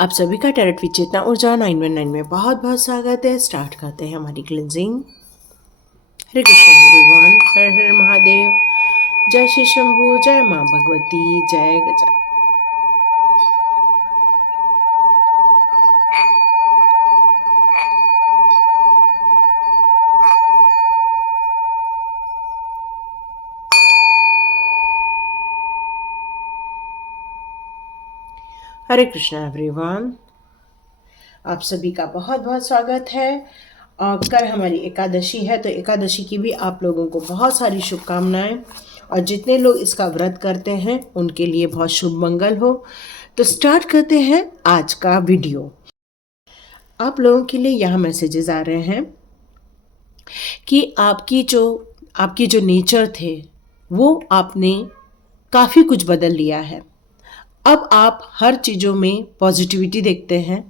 आप सभी का टैरेट विद चेतना ऊर्जा 919 में बहुत बहुत स्वागत है। स्टार्ट करते हैं हमारी क्लिनजिंग। हरे कृष्ण एवरीवन, हर हर महादेव। जय श्री शंभू, जय माँ भगवती, जय गजा। हरे कृष्ण एवरीवन, आप सभी का बहुत बहुत स्वागत है। और कल हमारी एकादशी है, तो एकादशी की भी आप लोगों को बहुत सारी शुभकामनाएं। और जितने लोग इसका व्रत करते हैं उनके लिए बहुत शुभ मंगल हो। तो स्टार्ट करते हैं आज का वीडियो। आप लोगों के लिए यहाँ मैसेजेस आ रहे हैं कि आपकी जो नेचर थे वो आपने काफ़ी कुछ बदल लिया है। अब आप हर चीज़ों में पॉजिटिविटी देखते हैं।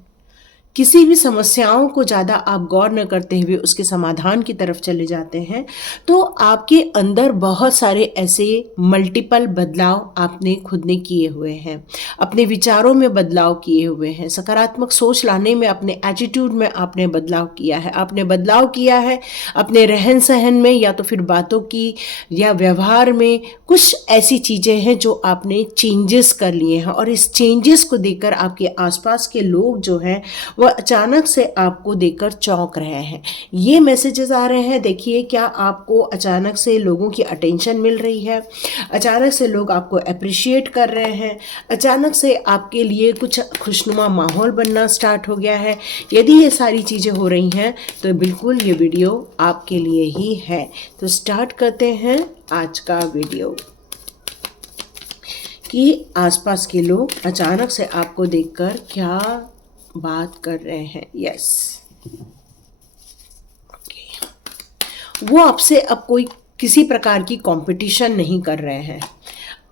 किसी भी समस्याओं को ज़्यादा आप गौर न करते हुए उसके समाधान की तरफ चले जाते हैं। तो आपके अंदर बहुत सारे ऐसे मल्टीपल बदलाव आपने खुद ने किए हुए हैं। अपने विचारों में बदलाव किए हुए हैं, सकारात्मक सोच लाने में, अपने एटीट्यूड में आपने बदलाव किया है। आपने बदलाव किया है अपने रहन सहन में, या तो फिर बातों की या व्यवहार में। कुछ ऐसी चीज़ें हैं जो आपने चेंजेस कर लिए हैं, और इस चेंजेस को देखकर आपके आसपास के लोग जो हैं वह अचानक से आपको देखकर चौंक रहे हैं। ये मैसेजेस आ रहे हैं। देखिए, क्या आपको अचानक से लोगों की अटेंशन मिल रही है, अचानक से लोग आपको अप्रिशिएट कर रहे हैं, अचानक से आपके लिए कुछ खुशनुमा माहौल बनना स्टार्ट हो गया है। यदि ये सारी चीज़ें हो रही हैं तो बिल्कुल ये वीडियो आपके लिए ही है। तो स्टार्ट करते हैं आज का वीडियो कि आसपास के लोग अचानक से आपको देखकर क्या बात कर रहे हैं। यस, वो आपसे अब कोई किसी प्रकार की कंपटीशन नहीं कर रहे हैं।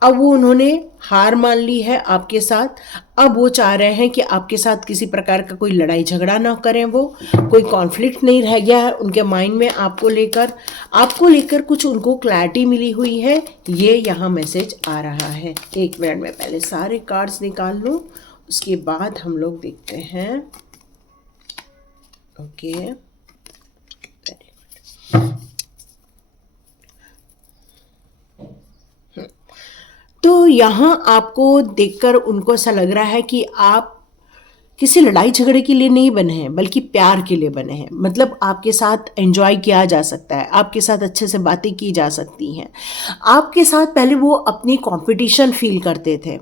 अब वो उन्होंने हार मान ली है आपके साथ। अब वो चाह रहे हैं कि आपके साथ किसी प्रकार का कोई लड़ाई झगड़ा ना करें। वो कोई कॉन्फ्लिक्ट नहीं रह गया है उनके माइंड में। आपको लेकर कुछ उनको क्लैरिटी मिली हुई है। ये यहाँ मैसेज आ रहा है। एक मिनट में पहले सारे कार्ड्स निकाल लूँ, उसके बाद हम लोग देखते हैं। Okay, very good. तो यहाँ आपको देखकर उनको ऐसा लग रहा है कि आप किसी लड़ाई झगड़े के लिए नहीं बने हैं, बल्कि प्यार के लिए बने हैं। मतलब आपके साथ एंजॉय किया जा सकता है, आपके साथ अच्छे से बातें की जा सकती हैं। आपके साथ पहले वो अपनी कंपटीशन फील करते थे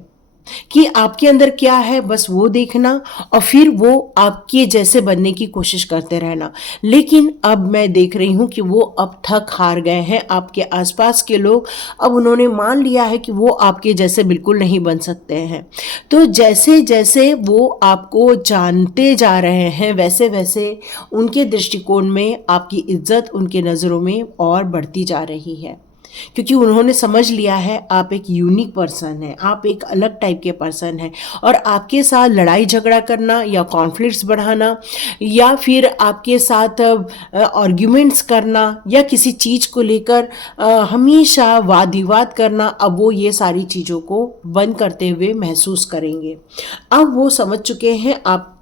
कि आपके अंदर क्या है, बस वो देखना और फिर वो आपके जैसे बनने की कोशिश करते रहना। लेकिन अब मैं देख रही हूँ कि वो अब थक हार गए हैं। आपके आसपास के लोग अब उन्होंने मान लिया है कि वो आपके जैसे बिल्कुल नहीं बन सकते हैं। तो जैसे जैसे वो आपको जानते जा रहे हैं, वैसे वैसे उनके दृष्टिकोण में आपकी इज्जत उनके नज़रों में और बढ़ती जा रही है, क्योंकि उन्होंने समझ लिया है आप एक यूनिक पर्सन है, आप एक अलग टाइप के पर्सन हैं। और आपके साथ लड़ाई झगड़ा करना या कॉन्फ्लिक्ट्स बढ़ाना या फिर आपके साथ आर्ग्यूमेंट्स करना या किसी चीज़ को लेकर हमेशा वाद विवाद करना, अब वो ये सारी चीज़ों को बंद करते हुए महसूस करेंगे। अब वो समझ चुके हैं आप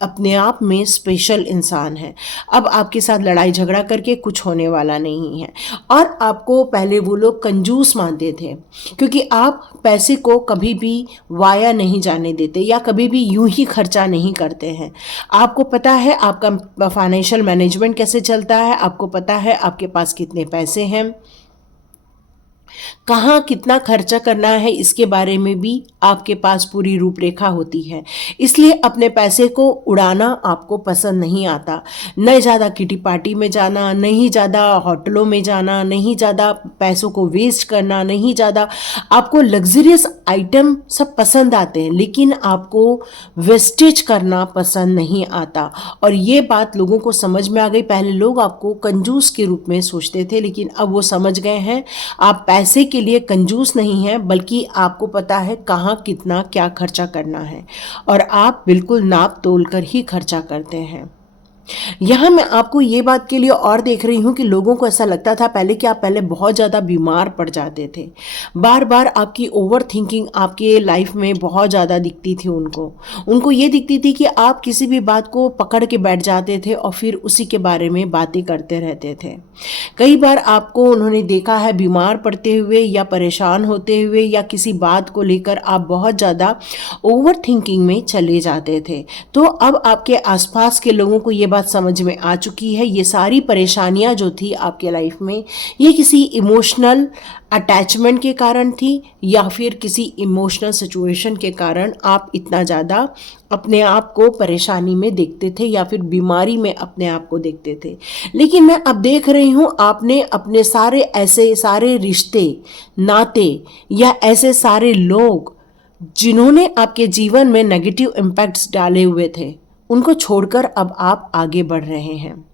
अपने आप में स्पेशल इंसान है। अब आपके साथ लड़ाई झगड़ा करके कुछ होने वाला नहीं है। और आपको पहले वो लोग कंजूस मानते थे, क्योंकि आप पैसे को कभी भी वाया नहीं जाने देते या कभी भी यूं ही खर्चा नहीं करते हैं। आपको पता है आपका फाइनेंशियल मैनेजमेंट कैसे चलता है, आपको पता है आपके पास कितने पैसे हैं, कहाँ कितना खर्चा करना है, इसके बारे में भी आपके पास पूरी रूपरेखा होती है। इसलिए अपने पैसे को उड़ाना आपको पसंद नहीं आता। न ज़्यादा किटी पार्टी में जाना, नहीं ज़्यादा होटलों में जाना, नहीं ज़्यादा पैसों को वेस्ट करना, नहीं ज़्यादा। आपको लग्जरियस आइटम सब पसंद आते हैं, लेकिन आपको वेस्टेज करना पसंद नहीं आता। और ये बात लोगों को समझ में आ गई। पहले लोग आपको कंजूस के रूप में सोचते थे, लेकिन अब वो समझ गए हैं आप पैसे के लिए कंजूस नहीं है, बल्कि आपको पता है कहाँ कितना क्या खर्चा करना है, और आप बिल्कुल नाप तोल कर ही खर्चा करते हैं। यहाँ मैं आपको ये बात के लिए और देख रही हूँ कि लोगों को ऐसा लगता था पहले कि आप पहले बहुत ज़्यादा बीमार पड़ जाते थे। बार बार आपकी ओवर थिंकिंग आपके लाइफ में बहुत ज़्यादा दिखती थी उनको। उनको ये दिखती थी कि आप किसी भी बात को पकड़ के बैठ जाते थे और फिर उसी के बारे में बातें करते रहते थे। कई बार आपको उन्होंने देखा है बीमार पड़ते हुए या परेशान होते हुए या किसी बात को लेकर आप बहुत ज़्यादा ओवर थिंकिंग में चले जाते थे। तो अब आपके आसपास के लोगों को ये बात समझ में आ चुकी है, ये सारी परेशानियां जो थी आपके लाइफ में ये किसी इमोशनल अटैचमेंट के कारण थी या फिर किसी इमोशनल सिचुएशन के कारण आप इतना ज़्यादा अपने आप को परेशानी में देखते थे या फिर बीमारी में अपने आप को देखते थे। लेकिन मैं अब देख रही हूँ आपने अपने सारे ऐसे सारे रिश्ते नाते या ऐसे सारे लोग जिन्होंने आपके जीवन में नेगेटिव इम्पैक्ट्स डाले हुए थे उनको छोड़कर अब आप आगे बढ़ रहे हैं।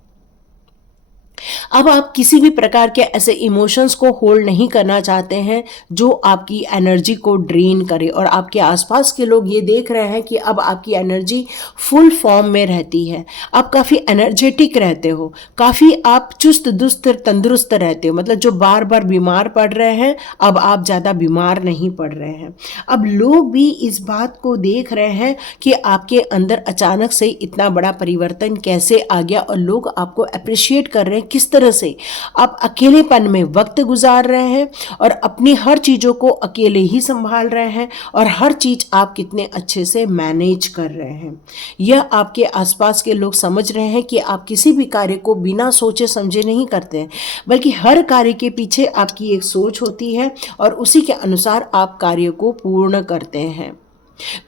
अब आप किसी भी प्रकार के ऐसे इमोशंस को होल्ड नहीं करना चाहते हैं जो आपकी एनर्जी को ड्रेन करे, और आपके आसपास के लोग ये देख रहे हैं कि अब आपकी एनर्जी फुल फॉर्म में रहती है। आप काफ़ी एनर्जेटिक रहते हो, काफ़ी आप चुस्त दुस्त तंदुरुस्त रहते हो। मतलब जो बार बार बीमार पड़ रहे हैं अब आप ज़्यादा बीमार नहीं पड़ रहे हैं। अब लोग भी इस बात को देख रहे हैं कि आपके अंदर अचानक से इतना बड़ा परिवर्तन कैसे आ गया, और लोग आपको अप्रिशिएट कर रहे हैं किस तरह से आप अकेलेपन में वक्त गुजार रहे हैं और अपनी हर चीज़ों को अकेले ही संभाल रहे हैं और हर चीज़ आप कितने अच्छे से मैनेज कर रहे हैं। यह आपके आसपास के लोग समझ रहे हैं कि आप किसी भी कार्य को बिना सोचे समझे नहीं करते हैं, बल्कि हर कार्य के पीछे आपकी एक सोच होती है और उसी के अनुसार आप कार्य को पूर्ण करते हैं।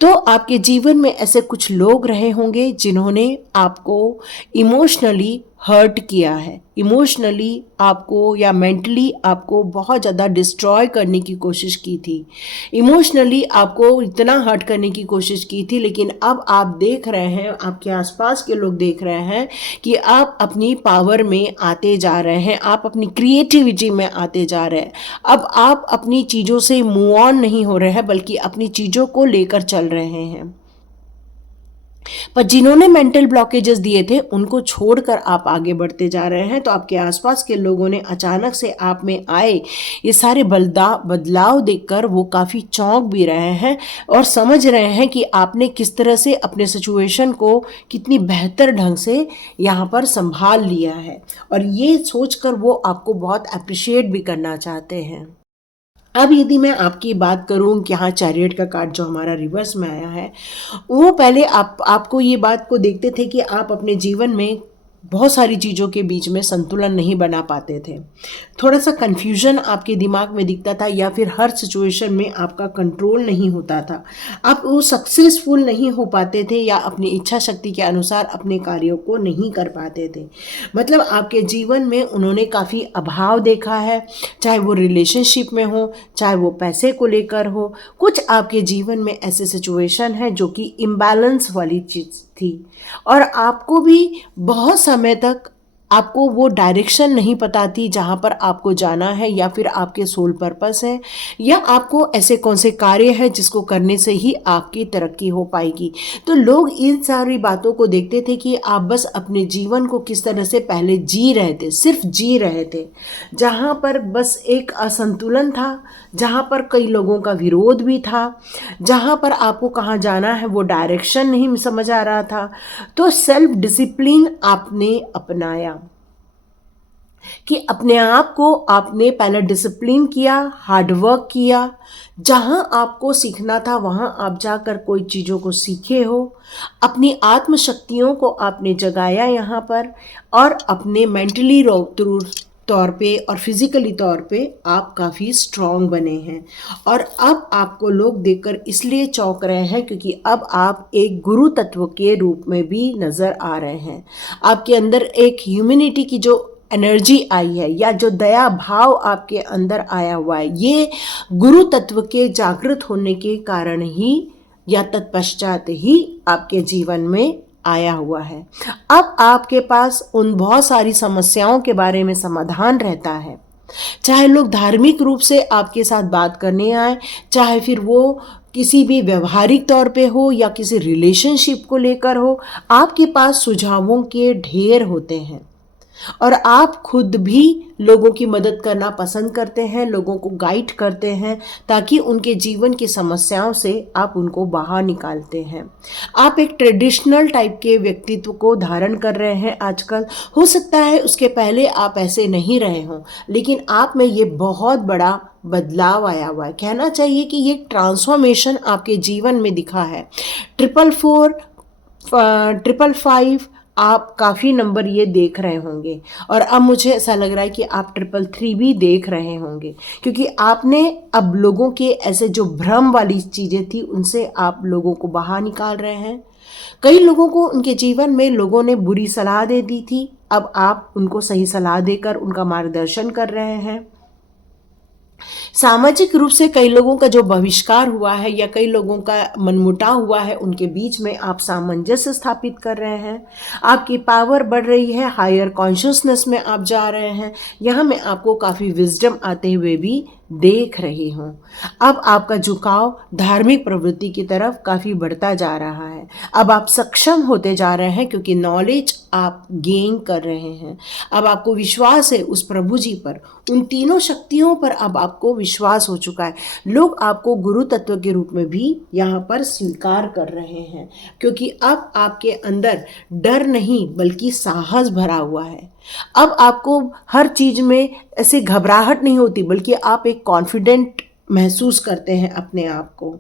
तो आपके जीवन में ऐसे कुछ लोग रहे होंगे जिन्होंने आपको इमोशनली हर्ट किया है, इमोशनली आपको या मेंटली आपको बहुत ज़्यादा डिस्ट्रॉय करने की कोशिश की थी, इमोशनली आपको इतना हर्ट करने की कोशिश की थी। लेकिन अब आप देख रहे हैं, आपके आसपास के लोग देख रहे हैं कि आप अपनी पावर में आते जा रहे हैं, आप अपनी क्रिएटिविटी में आते जा रहे हैं। अब आप अपनी चीज़ों से मूव ऑन नहीं हो रहे हैं बल्कि अपनी चीज़ों को लेकर चल रहे हैं। पर जिन्होंने मेंटल ब्लॉकेजेस दिए थे उनको छोड़कर आप आगे बढ़ते जा रहे हैं। तो आपके आसपास के लोगों ने अचानक से आप में आए ये सारे बदलाव देखकर वो काफ़ी चौंक भी रहे हैं और समझ रहे हैं कि आपने किस तरह से अपने सिचुएशन को कितनी बेहतर ढंग से यहाँ पर संभाल लिया है, और ये सोचकर वो आपको बहुत अप्रिशिएट भी करना चाहते हैं। अब यदि मैं आपकी बात करूं कि हाँ, चैरियट का कार्ड जो हमारा रिवर्स में आया है, वो पहले आपको ये बात को देखते थे कि आप अपने जीवन में बहुत सारी चीज़ों के बीच में संतुलन नहीं बना पाते थे, थोड़ा सा कन्फ्यूजन आपके दिमाग में दिखता था या फिर हर सिचुएशन में आपका कंट्रोल नहीं होता था, आप वो सक्सेसफुल नहीं हो पाते थे या अपनी इच्छा शक्ति के अनुसार अपने कार्यों को नहीं कर पाते थे। मतलब आपके जीवन में उन्होंने काफ़ी अभाव देखा है, चाहे वो रिलेशनशिप में हो, चाहे वो पैसे को लेकर हो। कुछ आपके जीवन में ऐसे सिचुएशन है जो कि इम्बैलेंस वाली चीज़ थी, और आपको भी बहुत समय तक आपको वो डायरेक्शन नहीं पता थी जहाँ पर आपको जाना है, या फिर आपके सोल पर्पस है, या आपको ऐसे कौन से कार्य है जिसको करने से ही आपकी तरक्की हो पाएगी। तो लोग इन सारी बातों को देखते थे कि आप बस अपने जीवन को किस तरह से पहले जी रहे थे, सिर्फ जी रहे थे, जहाँ पर बस एक असंतुलन था, जहाँ पर कई लोगों का विरोध भी था, जहाँ पर आपको कहाँ जाना है वो डायरेक्शन नहीं समझ आ रहा था। तो सेल्फ डिसिप्लिन आपने अपनाया कि अपने आप को आपने पहले डिसिप्लिन किया, हार्डवर्क किया, जहाँ आपको सीखना था वहाँ आप जाकर कोई चीज़ों को सीखे हो, अपनी आत्मशक्तियों को आपने जगाया यहाँ पर, और अपने मेंटली तौर पे और फिज़िकली तौर पे आप काफ़ी स्ट्रॉन्ग बने हैं। और अब आपको लोग देखकर इसलिए चौंक रहे हैं क्योंकि अब आप एक गुरु तत्व के रूप में भी नज़र आ रहे हैं। आपके अंदर एक ह्यूमैनिटी की जो एनर्जी आई है या जो दया भाव आपके अंदर आया हुआ है, ये गुरु तत्व के जागृत होने के कारण ही या तत्पश्चात ही आपके जीवन में आया हुआ है। अब आपके पास उन बहुत सारी समस्याओं के बारे में समाधान रहता है, चाहे लोग धार्मिक रूप से आपके साथ बात करने आए, चाहे फिर वो किसी भी व्यवहारिक तौर पे हो या किसी रिलेशनशिप को लेकर हो, आपके पास सुझावों के ढेर होते हैं और आप खुद भी लोगों की मदद करना पसंद करते हैं, लोगों को गाइड करते हैं ताकि उनके जीवन की समस्याओं से आप उनको बाहर निकालते हैं। आप एक ट्रेडिशनल टाइप के व्यक्तित्व को धारण कर रहे हैं आजकल। हो सकता है उसके पहले आप ऐसे नहीं रहे हों, लेकिन आप में ये बहुत बड़ा बदलाव आया हुआ है। कहना चाहिए कि ये ट्रांसफॉर्मेशन आपके जीवन में दिखा है। 444, 555, आप काफ़ी नंबर ये देख रहे होंगे और अब मुझे ऐसा लग रहा है कि आप 333 भी देख रहे होंगे, क्योंकि आपने अब लोगों के ऐसे जो भ्रम वाली चीज़ें थी उनसे आप लोगों को बाहर निकाल रहे हैं। कई लोगों को उनके जीवन में लोगों ने बुरी सलाह दे दी थी, अब आप उनको सही सलाह देकर उनका मार्गदर्शन कर रहे हैं। सामाजिक रूप से कई लोगों का जो बहिष्कार हुआ है या कई लोगों का मनमुटाव हुआ है, उनके बीच में आप सामंजस्य स्थापित कर रहे हैं। आपकी पावर बढ़ रही है, हायर कॉन्शियसनेस में आप जा रहे हैं। यहाँ मैं आपको काफ़ी विजडम आते हुए भी देख रही हूँ। अब आपका झुकाव धार्मिक प्रवृत्ति की तरफ काफ़ी बढ़ता जा रहा है। अब आप सक्षम होते जा रहे हैं क्योंकि नॉलेज आप गेन कर रहे हैं। अब आपको विश्वास है उस प्रभु जी पर, उन तीनों शक्तियों पर अब आपको विश्वास हो चुका है। लोग आपको गुरु तत्व के रूप में भी यहाँ पर स्वीकार कर रहे हैं, क्योंकि अब आपके अंदर डर नहीं बल्कि साहस भरा हुआ है। अब आपको हर चीज़ में ऐसे घबराहट नहीं होती, बल्कि आप एक कॉन्फिडेंट महसूस करते हैं अपने आप को।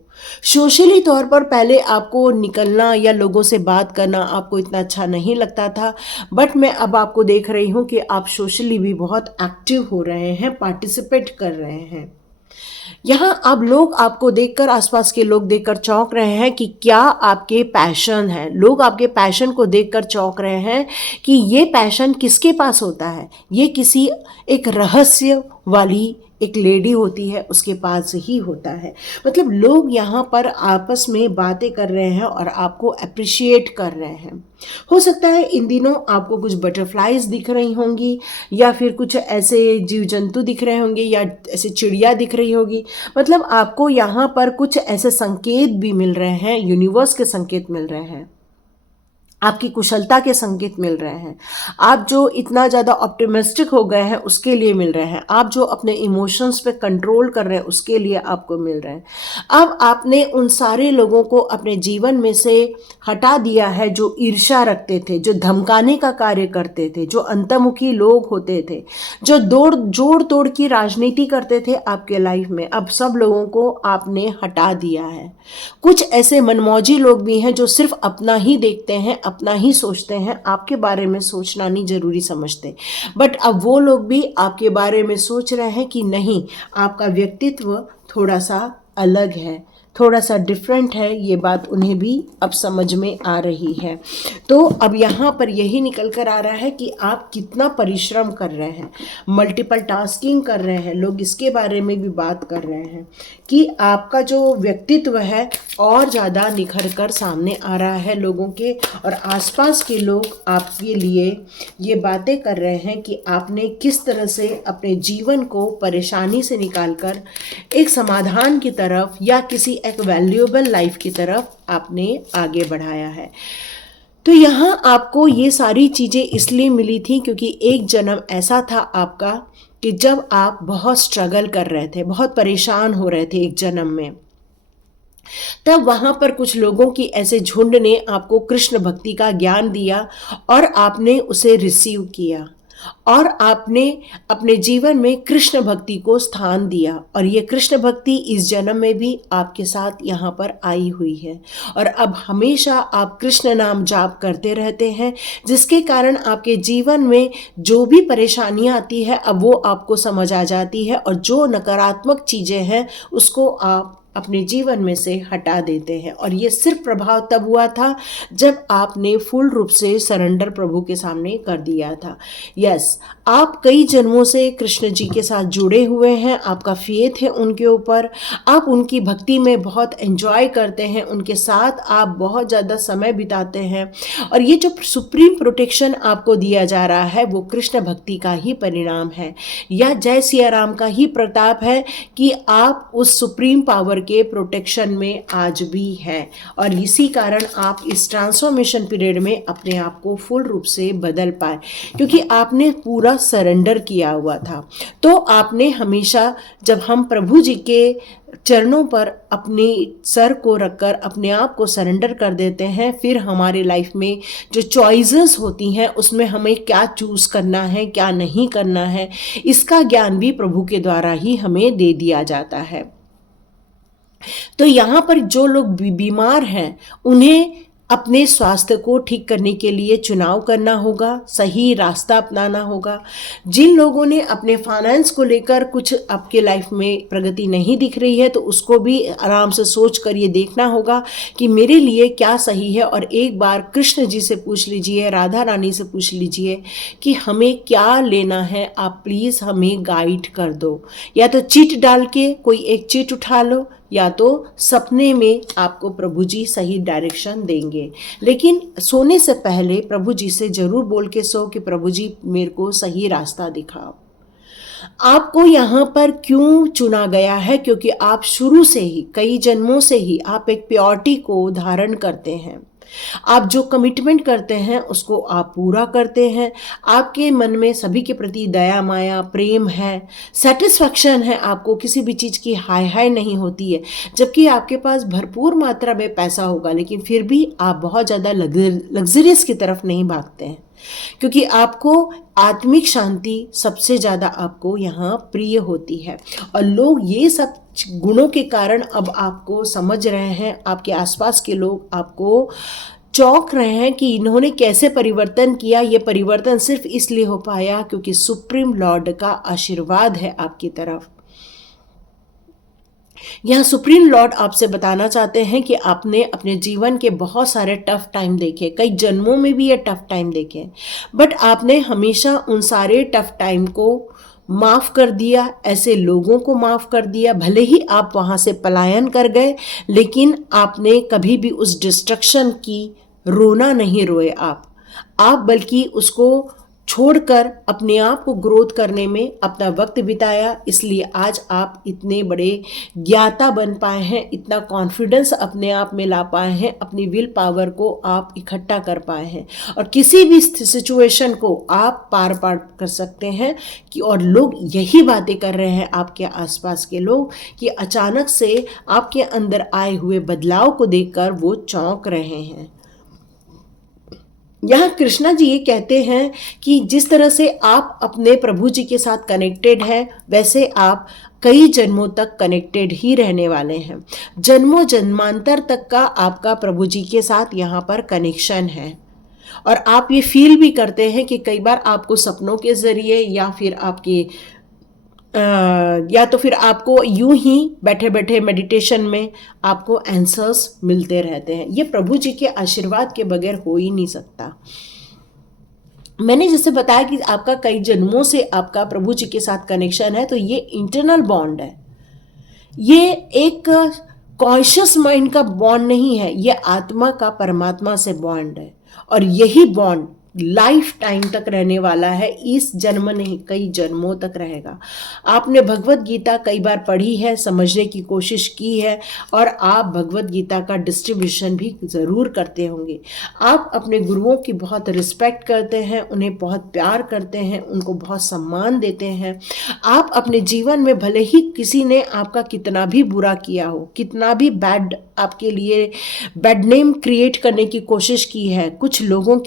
सोशली तौर पर पहले आपको निकलना या लोगों से बात करना आपको इतना अच्छा नहीं लगता था, बट मैं अब आपको देख रही हूँ कि आप सोशली भी बहुत एक्टिव हो रहे हैं, पार्टिसिपेट कर रहे हैं। यहाँ अब लोग आपको देखकर, आसपास के लोग देखकर चौंक रहे हैं कि क्या आपके पैशन है। लोग आपके पैशन को देखकर चौंक रहे हैं कि ये पैशन किसके पास होता है। ये किसी एक रहस्य वाली एक लेडी होती है, उसके पास ही होता है। मतलब लोग यहाँ पर आपस में बातें कर रहे हैं और आपको अप्रिशिएट कर रहे हैं। हो सकता है इन दिनों आपको कुछ बटरफ्लाइज दिख रही होंगी या फिर कुछ ऐसे जीव जंतु दिख रहे होंगे या ऐसे चिड़िया दिख रही होगी। मतलब आपको यहाँ पर कुछ ऐसे संकेत भी मिल रहे हैं, यूनिवर्स के संकेत मिल रहे हैं, आपकी कुशलता के संकेत मिल रहे हैं। आप जो इतना ज़्यादा ऑप्टिमिस्टिक हो गए हैं उसके लिए मिल रहे हैं। आप जो अपने इमोशंस पे कंट्रोल कर रहे हैं उसके लिए आपको मिल रहे हैं। अब आपने उन सारे लोगों को अपने जीवन में से हटा दिया है जो ईर्ष्या रखते थे, जो धमकाने का कार्य करते थे, जो अंतर्मुखी लोग होते थे, जो जोड़ तोड़ की राजनीति करते थे आपके लाइफ में। अब सब लोगों को आपने हटा दिया है। कुछ ऐसे मनमौजी लोग भी हैं जो सिर्फ अपना ही देखते हैं, अपना ही सोचते हैं, आपके बारे में सोचना नहीं जरूरी समझते। बट अब वो लोग भी आपके बारे में सोच रहे हैं कि नहीं, आपका व्यक्तित्व थोड़ा सा अलग है, थोड़ा सा डिफरेंट है। ये बात उन्हें भी अब समझ में आ रही है। तो अब यहाँ पर यही निकल कर आ रहा है कि आप कितना परिश्रम कर रहे हैं, मल्टीपल टास्किंग कर रहे हैं। लोग इसके बारे में भी बात कर रहे हैं कि आपका जो व्यक्तित्व है और ज़्यादा निखर कर सामने आ रहा है लोगों के, और आसपास के लोग आपके लिए ये बातें कर रहे हैं कि आपने किस तरह से अपने जीवन को परेशानी से निकालकर एक समाधान की तरफ या किसी एक वैल्यूएबल लाइफ की तरफ आपने आगे बढ़ाया है। तो यहाँ आपको ये सारी चीज़ें इसलिए मिली थी क्योंकि एक जन्म ऐसा था आपका कि जब आप बहुत स्ट्रगल कर रहे थे, बहुत परेशान हो रहे थे एक जन्म में। तब वहाँ पर कुछ लोगों की ऐसे झुंड ने आपको कृष्ण भक्ति का ज्ञान दिया और आपने उसे रिसीव किया और आपने अपने जीवन में कृष्ण भक्ति को स्थान दिया। और ये कृष्ण भक्ति इस जन्म में भी आपके साथ यहाँ पर आई हुई है और अब हमेशा आप कृष्ण नाम जाप करते रहते हैं, जिसके कारण आपके जीवन में जो भी परेशानियाँ आती है अब वो आपको समझ आ जाती है और जो नकारात्मक चीज़ें हैं उसको आप अपने जीवन में से हटा देते हैं। और ये सिर्फ प्रभाव तब हुआ था जब आपने फुल रूप से सरेंडर प्रभु के सामने कर दिया था। यस, आप कई जन्मों से कृष्ण जी के साथ जुड़े हुए हैं, आपका फेथ है उनके ऊपर, आप उनकी भक्ति में बहुत एंजॉय करते हैं, उनके साथ आप बहुत ज़्यादा समय बिताते हैं और ये जो सुप्रीम प्रोटेक्शन आपको दिया जा रहा है वो कृष्ण भक्ति का ही परिणाम है या जय सिया राम का ही प्रताप है कि आप उस सुप्रीम पावर के प्रोटेक्शन में आज भी हैं और इसी कारण आप इस ट्रांसफॉर्मेशन पीरियड में अपने आप को फुल रूप से बदल पाए, क्योंकि आपने पूरा सरेंडर किया हुआ था। तो आपने हमेशा, जब हम प्रभु जी के चरणों पर अपने सर को रखकर अपने आप को सरेंडर कर देते हैं, फिर हमारे लाइफ में जो चॉइसेस होती हैं उसमें हमें क्या चूज करना है, क्या नहीं करना है, इसका ज्ञान भी प्रभु के द्वारा ही हमें दे दिया जाता है। तो यहाँ पर जो लोग बीमार हैं उन्हें अपने स्वास्थ्य को ठीक करने के लिए चुनाव करना होगा, सही रास्ता अपनाना होगा। जिन लोगों ने अपने फाइनेंस को लेकर कुछ आपके लाइफ में प्रगति नहीं दिख रही है, तो उसको भी आराम से सोच कर ये देखना होगा कि मेरे लिए क्या सही है, और एक बार कृष्ण जी से पूछ लीजिए, राधा रानी से पूछ लीजिए कि हमें क्या लेना है, आप प्लीज़ हमें गाइड कर दो। या तो चीट डाल के कोई एक चीट उठा लो, या तो सपने में आपको प्रभु जी सही डायरेक्शन देंगे। लेकिन सोने से पहले प्रभु जी से जरूर बोल के सो कि प्रभु जी मेरे को सही रास्ता दिखाओ। आपको यहाँ पर क्यों चुना गया है? क्योंकि आप शुरू से ही, कई जन्मों से ही आप एक प्योरिटी को धारण करते हैं। आप जो कमिटमेंट करते हैं उसको आप पूरा करते हैं। आपके मन में सभी के प्रति दया, माया, प्रेम है, सेटिस्फैक्शन है, आपको किसी भी चीज़ की हाय हाय नहीं होती है। जबकि आपके पास भरपूर मात्रा में पैसा होगा, लेकिन फिर भी आप बहुत ज़्यादा लग्जरियस की तरफ नहीं भागते हैं, क्योंकि आपको आत्मिक शांति सबसे ज़्यादा आपको यहाँ प्रिय होती है। और लोग ये सब गुणों के कारण अब आपको समझ रहे हैं, आपके आसपास के लोग आपको चौंक रहे हैं कि इन्होंने कैसे परिवर्तन किया। ये परिवर्तन सिर्फ इसलिए हो पाया क्योंकि सुप्रीम लॉर्ड का आशीर्वाद है आपकी तरफ। यह सुप्रीम लॉर्ड आपसे बताना चाहते हैं कि आपने अपने जीवन के बहुत सारे टफ टाइम देखे, कई जन्मों में भी ये टफ टाइम देखे, बट आपने हमेशा उन सारे टफ टाइम को माफ़ कर दिया, ऐसे लोगों को माफ़ कर दिया। भले ही आप वहाँ से पलायन कर गए, लेकिन आपने कभी भी उस डिस्ट्रक्शन की रोना नहीं रोए आप बल्कि उसको छोड़कर अपने आप को ग्रोथ करने में अपना वक्त बिताया। इसलिए आज आप इतने बड़े ज्ञाता बन पाए हैं, इतना कॉन्फिडेंस अपने आप में ला पाए हैं, अपनी विल पावर को आप इकट्ठा कर पाए हैं और किसी भी सिचुएशन को आप पार कर सकते हैं कि और लोग यही बातें कर रहे हैं, आपके आसपास के लोग, कि अचानक से आपके अंदर आए हुए बदलाव को देखकर वो चौंक रहे हैं। यहाँ कृष्णा जी ये कहते हैं कि जिस तरह से आप अपने प्रभु जी के साथ कनेक्टेड हैं, वैसे आप कई जन्मों तक कनेक्टेड ही रहने वाले हैं। जन्मों जन्मांतर तक का आपका प्रभु जी के साथ यहाँ पर कनेक्शन है और आप ये फील भी करते हैं कि कई बार आपको सपनों के ज़रिए या फिर आपको यूं ही बैठे बैठे मेडिटेशन में आपको आंसर्स मिलते रहते हैं। ये प्रभु जी के आशीर्वाद के बगैर हो ही नहीं सकता। मैंने जैसे बताया कि आपका कई जन्मों से आपका प्रभु जी के साथ कनेक्शन है, तो ये इंटरनल बॉन्ड है, ये एक कॉन्शियस माइंड का बॉन्ड नहीं है, ये आत्मा का परमात्मा से बॉन्ड है और यही बॉन्ड लाइफ टाइम तक रहने वाला है। इस जन्म नहीं, कई जन्मों तक रहेगा। आपने भगवत गीता कई बार पढ़ी है, समझने की कोशिश की है और आप भगवत गीता का डिस्ट्रीब्यूशन भी ज़रूर करते होंगे। आप अपने गुरुओं की बहुत रिस्पेक्ट करते हैं, उन्हें बहुत प्यार करते हैं, उनको बहुत सम्मान देते हैं। आप अपने जीवन में भले ही किसी ने आपका कितना भी बुरा किया हो, कितना भी बैड आपके लिए बैड नेम क्रिएट करने की कोशिश की है, कुछ लोगों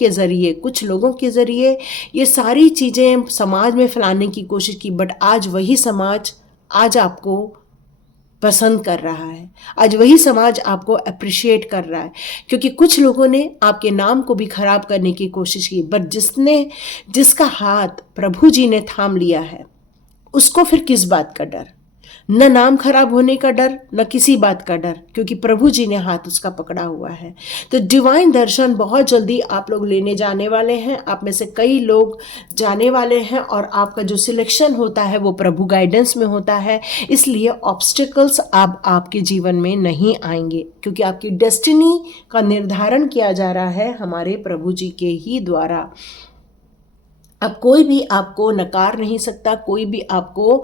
के ज़रिए ये सारी चीज़ें समाज में फैलाने की कोशिश की, बट आज वही समाज आज आपको पसंद कर रहा है, आज वही समाज आपको अप्रिशिएट कर रहा है, क्योंकि कुछ लोगों ने आपके नाम को भी खराब करने की कोशिश की, बट जिसका हाथ प्रभु जी ने थाम लिया है उसको फिर किस बात का डर? न नाम खराब होने का डर, न किसी बात का डर, क्योंकि प्रभु जी ने हाथ उसका पकड़ा हुआ है। तो डिवाइन दर्शन बहुत जल्दी आप लोग लेने जाने वाले हैं। आप में से कई लोग जाने वाले हैं और आपका जो सिलेक्शन होता है वो प्रभु गाइडेंस में होता है। इसलिए ऑब्स्टिकल्स अब आपके जीवन में नहीं आएंगे, क्योंकि आपकी डेस्टिनी का निर्धारण किया जा रहा है हमारे प्रभु जी के ही द्वारा। अब कोई भी आपको नकार नहीं सकता, कोई भी आपको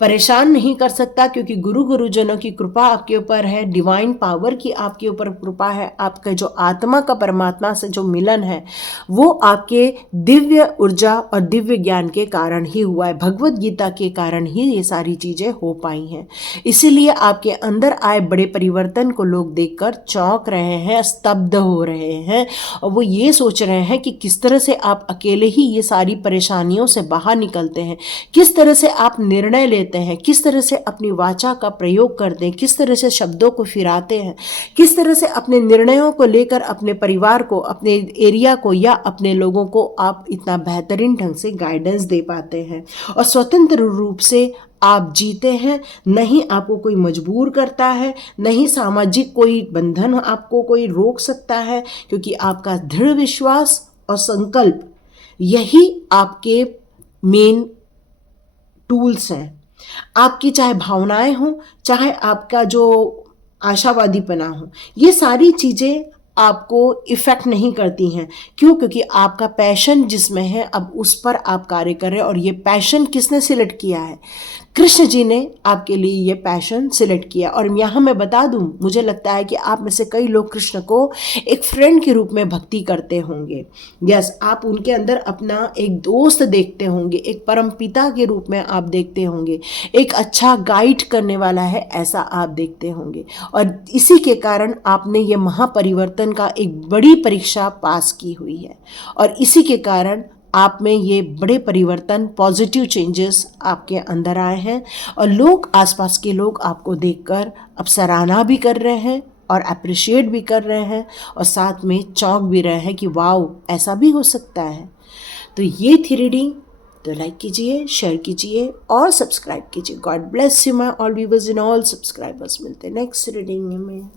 परेशान नहीं कर सकता, क्योंकि गुरुजनों की कृपा आपके ऊपर है, डिवाइन पावर की आपके ऊपर कृपा है। आपका जो आत्मा का परमात्मा से जो मिलन है वो आपके दिव्य ऊर्जा और दिव्य ज्ञान के कारण ही हुआ है, भगवत गीता के कारण ही ये सारी चीज़ें हो पाई हैं। इसीलिए आपके अंदर आए बड़े परिवर्तन को लोग देखकर चौंक रहे हैं, स्तब्ध हो रहे हैं, और वो ये सोच रहे हैं कि किस तरह से आप अकेले ही ये सारी परेशानियों से बाहर निकलते हैं, किस तरह से आप निर्णय लेते हैं, किस तरह से अपनी वाचा का प्रयोग करते हैं, किस तरह से शब्दों को फिराते हैं, किस तरह से अपने निर्णयों को लेकर अपने परिवार को, अपने एरिया को या अपने लोगों को आप इतना बेहतरीन ढंग से गाइडेंस दे पाते हैं और स्वतंत्र रूप से आप जीते हैं। नहीं आपको कोई मजबूर करता है, नहीं सामाजिक कोई बंधन आपको कोई रोक सकता है, क्योंकि आपका दृढ़ विश्वास और संकल्प यही आपके मेन टूल्स हैं। आपकी चाहे भावनाएं हो, चाहे आपका जो आशावादीपना हो, ये सारी चीज़ें आपको इफ़ेक्ट नहीं करती हैं। क्यों? क्योंकि आपका पैशन जिसमें है, अब उस पर आप कार्य कर रहे हैं। और ये पैशन किसने सिलेक्ट किया है? कृष्ण जी ने आपके लिए ये पैशन सिलेक्ट किया। और यहाँ मैं बता दूँ, मुझे लगता है कि आप में से कई लोग कृष्ण को एक फ्रेंड के रूप में भक्ति करते होंगे। यस, आप उनके अंदर अपना एक दोस्त देखते होंगे, एक परम पिता के रूप में आप देखते होंगे, एक अच्छा गाइड करने वाला है ऐसा आप देखते होंगे। और इसी के कारण आपने ये महापरिवर्तन का एक बड़ी परीक्षा पास की हुई है, और इसी के कारण आप में ये बड़े परिवर्तन, पॉजिटिव चेंजेस आपके अंदर आए हैं। और लोग, आसपास के लोग आपको देखकर अब सराहना भी कर रहे हैं और अप्रिशिएट भी कर रहे हैं, और साथ में चौंक भी रहे हैं कि वाओ, ऐसा भी हो सकता है। तो ये थी रीडिंग। तो लाइक कीजिए, शेयर कीजिए और सब्सक्राइब कीजिए। God bless you my all viewers and all subscribers. मिलते हैं नेक्स्ट रीडिंग में।